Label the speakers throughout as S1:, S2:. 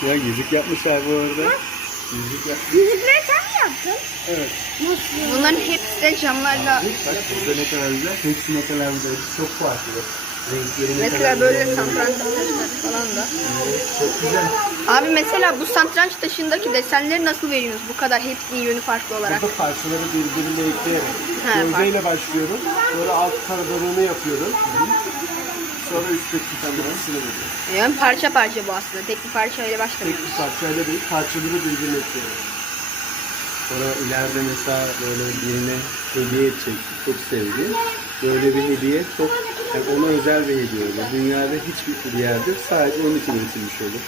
S1: Ya yüzük yapmışlar bu arada. Yüzük yap.
S2: Yüzükleri sen mi yaptın?
S1: Evet.
S2: Nasıl?
S3: Bunların hepsi de camlarla.
S1: Bak burada ne kadar güzel. Hepsi ne kadar güzel. Çok farklı. Renkleri ne
S3: Mesela
S1: kadar
S3: böyle
S1: güzel.
S3: satranç taşları falan da.
S1: Çok güzel.
S3: Abi mesela bu satranç taşındaki desenleri nasıl veriyorsunuz? Bu kadar hepsinin yönü farklı olarak.
S1: Burada parçaları birbirine ekleyerek.
S3: He,
S1: Gövdeyle başlıyorum. Sonra alt tabanını yapıyorum. Sonra üstteki tabanını veriyorum.
S3: Yani parça parça bu aslında. Tek bir parçayla başlamıyor.
S1: Tek bir parçayla değil, parçaları birbirine ekliyorum. Sonra ileride mesela böyle birine hediye edeceksin, çok sevdiğin. Böyle bir hediye çok, yani ona özel bir hediye olur. Dünyada hiçbir yerde sadece onun için üretilmiş olur.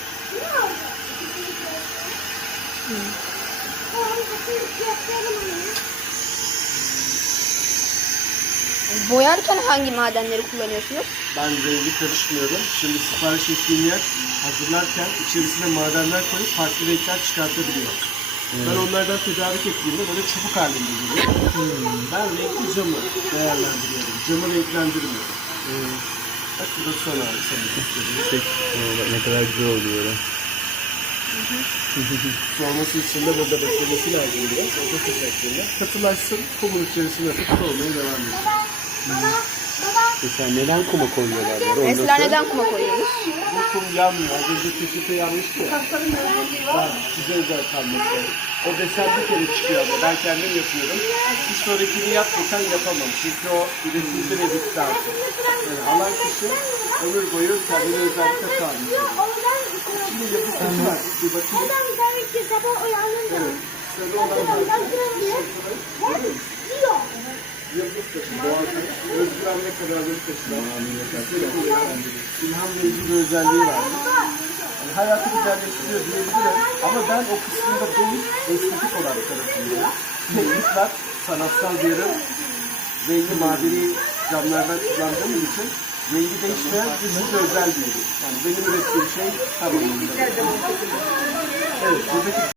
S3: Boyarken hangi madenleri kullanıyorsunuz?
S1: Ben rengi karışmıyorum. Şimdi sipariş ettiğim yer hazırlarken içerisine madenler koyup farklı renkler çıkartabiliyor. Ben onlardan tedarik ettiğimde böyle çubuk halinde geliyor. Ben renkli camı değerlendiriyorum. Camı renklendirmiyorum. Bak burada son hali sana göstereyim. Ne kadar güzel oluyor. Soğuması için de burada beklemesi lazım biraz. Oda sıcaklığında. Katılaşsın, kumun içerisine atıp soğumaya devam ediyor. Mesela neden kuma koyuyorlar?
S3: Mesela neden kuma koyuyoruz?
S1: Bu kum yanmıyor. Az önce peçete yanmıştı ya. Bak size özel kalması. O desen bir kere çıkıyor ama ben kendim yapıyorum. Bir sonrakini yap desen yapamam. Çünkü o üretildi ve bitti artık. Yani alan kişi ömür boyu kendine özel bir katı almış. Şimdi yapı taşı var. Bir bakayım. Evet. Sarı olan taşı. Yapı taşı. Doğal taşı. Özgüven ne kadar bir taşı var. İlham verici bir özelliği var. Yani hayatı güzelleştiriyor diyebilirim. Ama ben o kısmında değil, estetik olarak tarafındayım. Teknik var, sanatsal bir ürün. Rengi mavili camlardan kullandığım için rengi değişmeyen kesinlikle özel bir ürün. Yani benim ürettiğim şey tamamıyla. Evet, buradaki